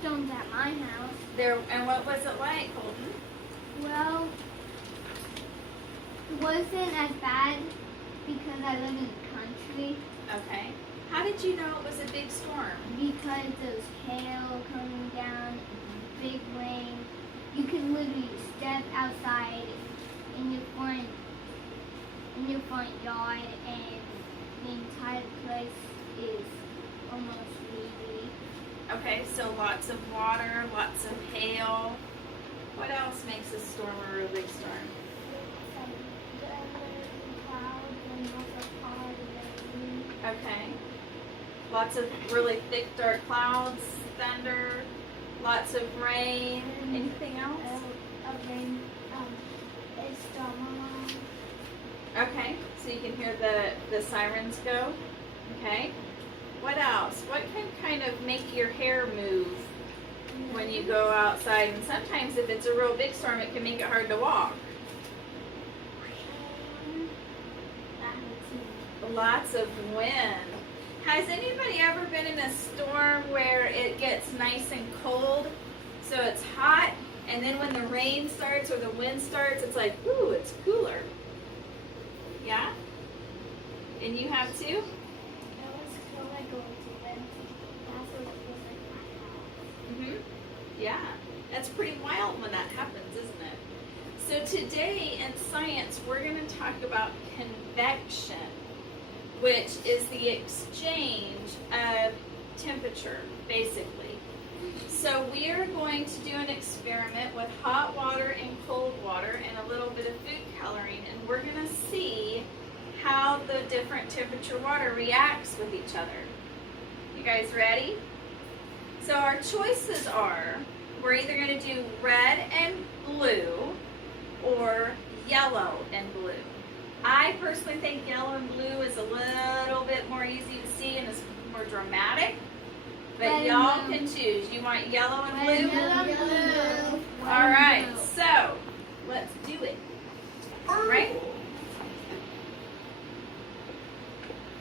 snowstorms at my house. There, and what was it like, Colton? Well, it wasn't as bad because I live in the country. Okay. How did you know it was a big storm? Because there's hail coming down, big rain. You can literally step outside in your front yard, and the entire place is almost leaky. Okay, so lots of water, lots of hail. What else makes a storm a real big storm? Okay. Lots of really thick, dark clouds, thunder, lots of rain. Anything else? Okay, so you can hear the sirens go. Okay. What else? What can kind of make your hair move when you go outside? And sometimes if it's a real big storm, it can make it hard to walk. Lots of wind. Has anybody ever been in a storm where it gets nice and cold? So it's hot, and then when the rain starts or the wind starts, it's like, ooh, it's cooler. Yeah? And you have too? Yeah, that's pretty wild when that happens, isn't it? So today in science, we're going to talk about convection, which is the exchange of temperature, basically. So we are going to do an experiment with hot water and cold water and a little bit of food coloring, and we're going to see how the different temperature water reacts with each other. You guys ready? So our choices are, we're either going to do red and blue or yellow and blue. I personally think yellow and blue is a little bit more easy to see and is more dramatic. But y'all can choose. You want yellow and blue? Blue. All right, so let's do it. Right?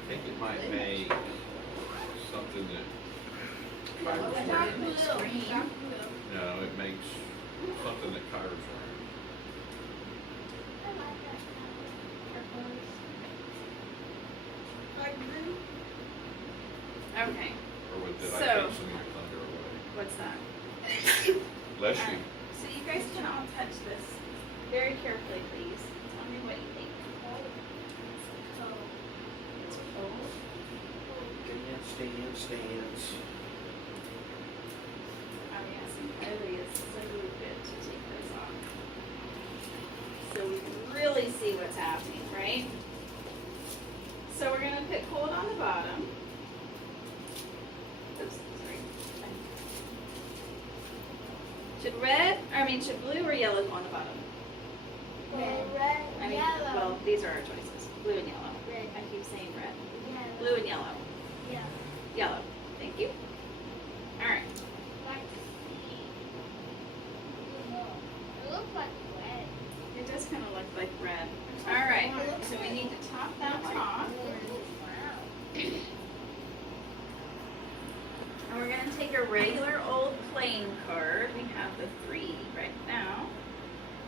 I think it might make something that Dark blue. no, it makes something that Kyra's wearing. Okay. Or did So- I take some of your thunder away? What's that? Bless All you. right. So you guys can all touch this very carefully, please. Tell me what you think. It's cold. Stands. Oh yes, and Kylie is so good to take this off. So we can really see what's happening, right? So we're gonna put cold on the bottom. Oops, sorry. Should blue or yellow go on the bottom? Well, these are our choices. Blue and yellow. Red. I keep saying red. Blue and yellow. Yellow. Thank you. All right. It looks like red. It does kind of look like red. All right. So we need to top that one off. And we're going to take a regular old playing card. We have the 3 right now.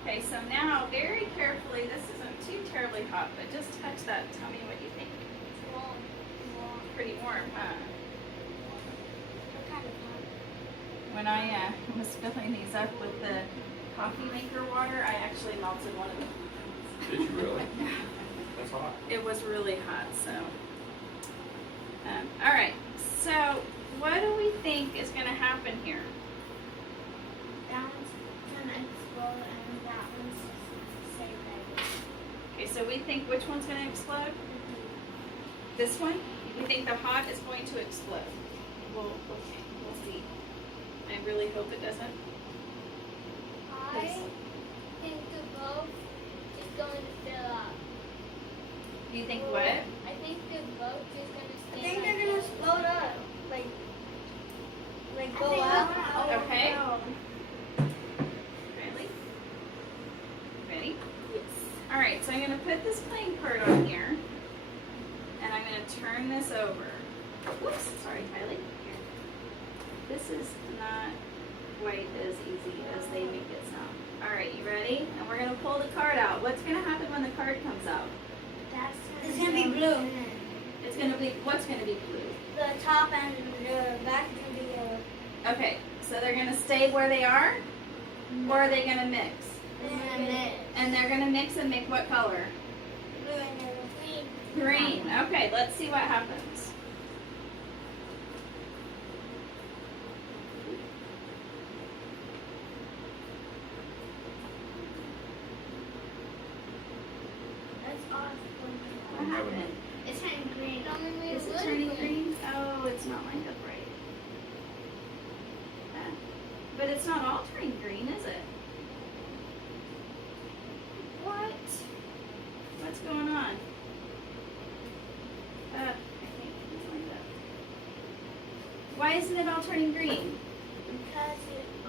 Okay, so now very carefully, this isn't too terribly hot, but just touch that. Tell me what you think. Pretty warm, huh? When I was filling these up with the coffee maker water, I actually melted one of them. Did you really? That's hot. It was really hot, so. All right, so what do we think is going to happen here? That one's gonna explode and that one's stay ready. Okay, so we think which one's going to explode? This one? We think the hot is going to explode. Well, okay, we'll see. I really hope it doesn't. I think the boat is going to fill up. You think what? I think the boat is going to stay. I think like they're gonna this. explode up, like go up. Okay. Really? Ready? Yes. All right, so I'm going to put this playing card on here, and I'm going to turn this over. Whoops, sorry, Kylie. Here. This this is not quite as easy as they make it sound. Alright, you ready? And we're gonna pull the card out. What's gonna happen when the card comes out? It's gonna be blue. It's gonna be, what's gonna be blue? The top and the back is gonna be yellow. Okay, so they're gonna stay where they are? Or are they gonna mix? And they're gonna mix and make what color? Blue and yellow. Green. Okay, let's see what happens. That's awesome. What happened? It's turning green. Is it turning green? Oh, it's not lined up right. But it's not all turning green, is it? What? What's going on? I think it's lined up. Why isn't it all turning green? Because it's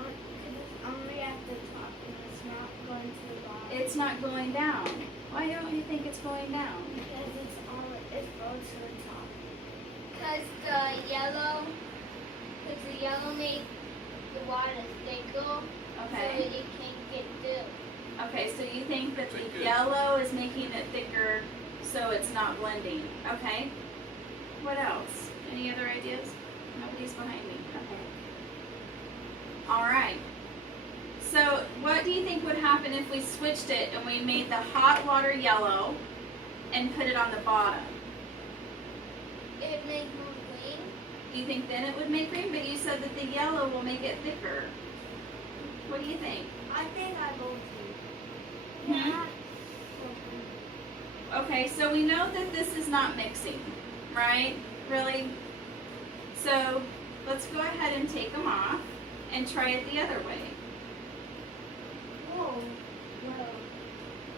only at the top and it's not going to the bottom. It's not going down. Why don't you think it's going down? Because it's going to the top. Because the yellow made the water thicker, so Okay. it can't get through. Okay, so you think that the Very good. yellow is making it thicker so it's not blending. Okay. What else? Any other ideas? Nobody's behind me. Okay. All right. So what do you think would happen if we switched it and we made the hot water yellow and put it on the bottom? It made more green. Do you think then it would make green? But you said that the yellow will make it thicker. What do you think? I think I go to. Hmm? Okay, so we know that this is not mixing, right? Really? So let's go ahead and take them off and try it the other way. Whoa.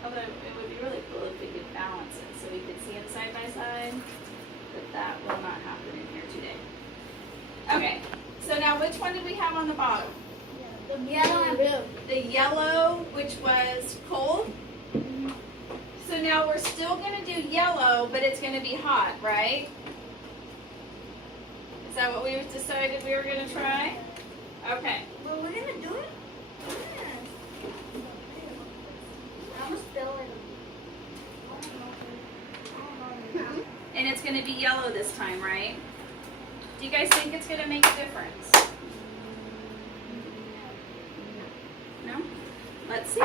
Although it would be really cool if we could balance it so we could see them side by side, but that will not happen in here today. Okay, so now which one did we have on the bottom? The yellow and blue. The yellow, which was cold. So now we're still gonna do yellow, but it's gonna be hot, right? Is that what we decided we were gonna try? Okay. Well, we're gonna do it. I'm still in. And it's gonna be yellow this time, right? Do you guys think it's gonna make a difference? No? Let's see.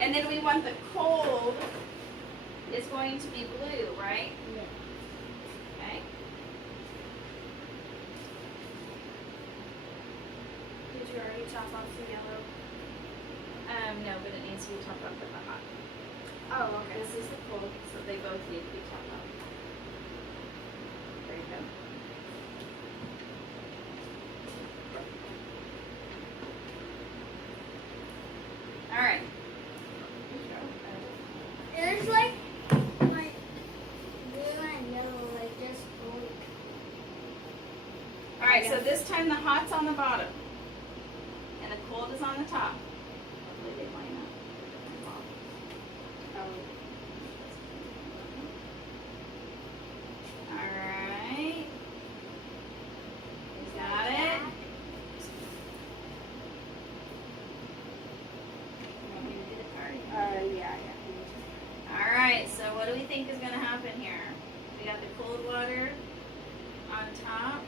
And then we want the cold is going to be blue, right? Okay. Did you already chop off the yellow? No, but it needs to be topped off with the hot. Oh, okay. This is the cold, so they both need to be topped off. There you go. All right. There's like blue and yellow, like just blue. All right, so this time the hot's on the bottom, and the cold is on the top. Hopefully they line up. All right. Got it? Want me to do the card? Yeah. All right, so what do we think is going to happen here? We got the cold water on top.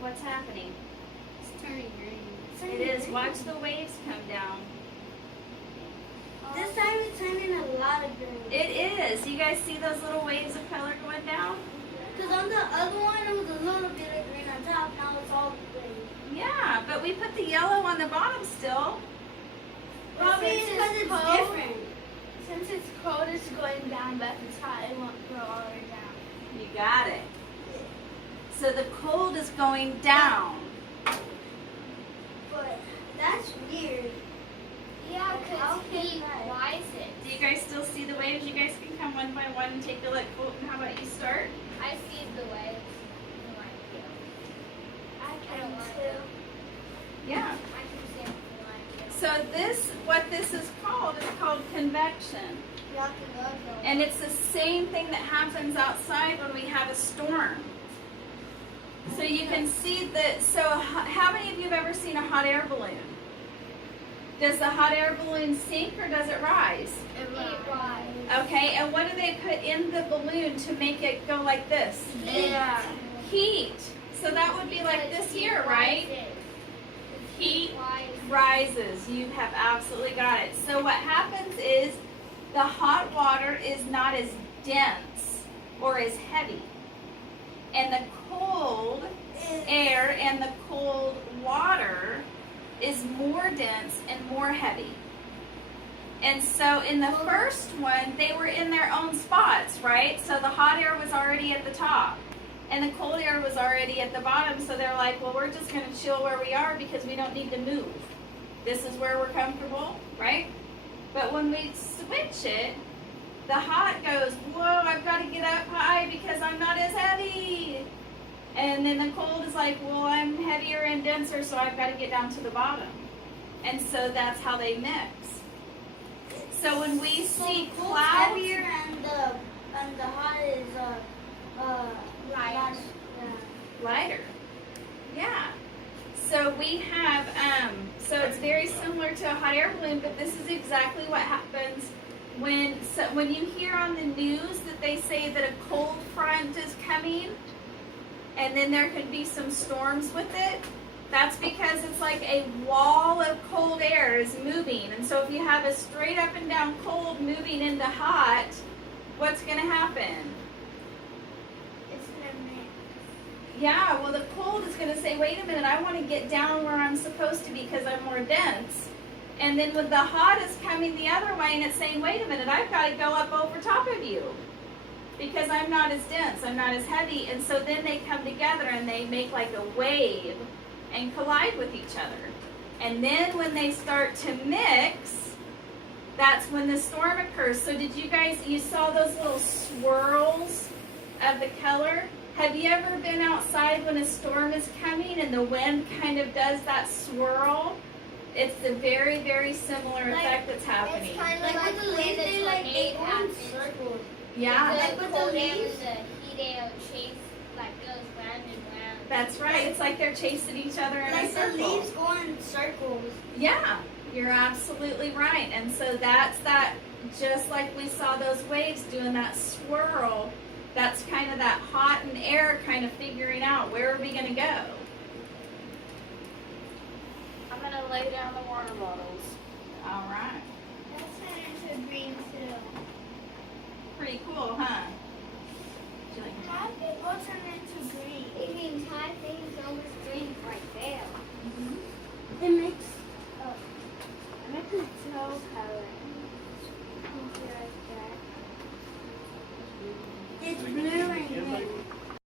What's happening? It's turning green. It is. Watch the waves come down. This time it's turning a lot of green. It is. You guys see those little waves of color going down? Because on the other one it was a little bit of green on top. Now it's all green. Yeah, but we put the yellow on the bottom still. Probably Since because it's it's cold. different. Since it's cold, it's going down, but if it's hot, it won't go all the way down. You got it. So the cold is going down. But that's weird. Yeah, How because can he I? rises. Do you guys still see the waves? You guys can come one by one and take a look. Colton, how about you start? I see the waves. I I don't can want too. Yeah. I can see everything like you. So what this is called convection. And it's the same thing that happens outside when we have a storm. So you can see that, so how many of you have ever seen a hot air balloon? Does the hot air balloon sink or does it rise? Okay, and what do they put in the balloon to make it go like this? Heat. So that would be like this here, right? Heat rises. You have absolutely got it. So what happens is the hot water is not as dense or as heavy. And the cold air and the cold water is more dense and more heavy. And so in the first one, they were in their own spots, right? So the hot air was already at the top and the cold air was already at the bottom. So they're like, well, we're just going to chill where we are because we don't need to move. This is where we're comfortable, right? But when we switch it, the hot goes, whoa, I've got to get up high because I'm not as heavy. And then the cold is like, well, I'm heavier and denser, so I've got to get down to the bottom. And so that's how they mix. So when we see clouds, heavier and the hot is Lighter. lighter. Yeah. So we have, so it's very similar to a hot air balloon, but this is exactly what happens when you hear on the news that they say that a cold front is coming, and then there could be some storms with it. That's because it's like a wall of cold air is moving. And so if you have a straight up and down cold moving into hot, what's going to happen? It's gonna mix. Yeah, well, the cold is going to say, wait a minute, I want to get down where I'm supposed to be because I'm more dense. And then when the hot is coming the other way and it's saying, wait a minute, I've got to go up over top of you because I'm not as dense, I'm not as heavy. And so then they come together and they make like a wave and collide with each other. And then when they start to mix, that's when the storm occurs. So did you guys, you saw those little swirls of the color? Have you ever been outside when a storm is coming and the wind kind of does that swirl? It's a very, very similar effect that's happening. It's kind of Like like with the when leaves, the they like they tornado go in happens. circles. Yeah, The Like with the cold air leaves. and the heat air chase like goes round and round. that's right. It's like they're chasing each other in a Like the circle. leaves go in circles. Yeah, you're absolutely right. And so that's that, just like we saw those waves doing that swirl, that's kind of that hot and air kind of figuring out where are we going to go. I'm gonna lay down the water bottles. All right. That's turn into green too. Pretty cool, huh? Would you like to My people turn into green. The entire thing is almost green right there. It makes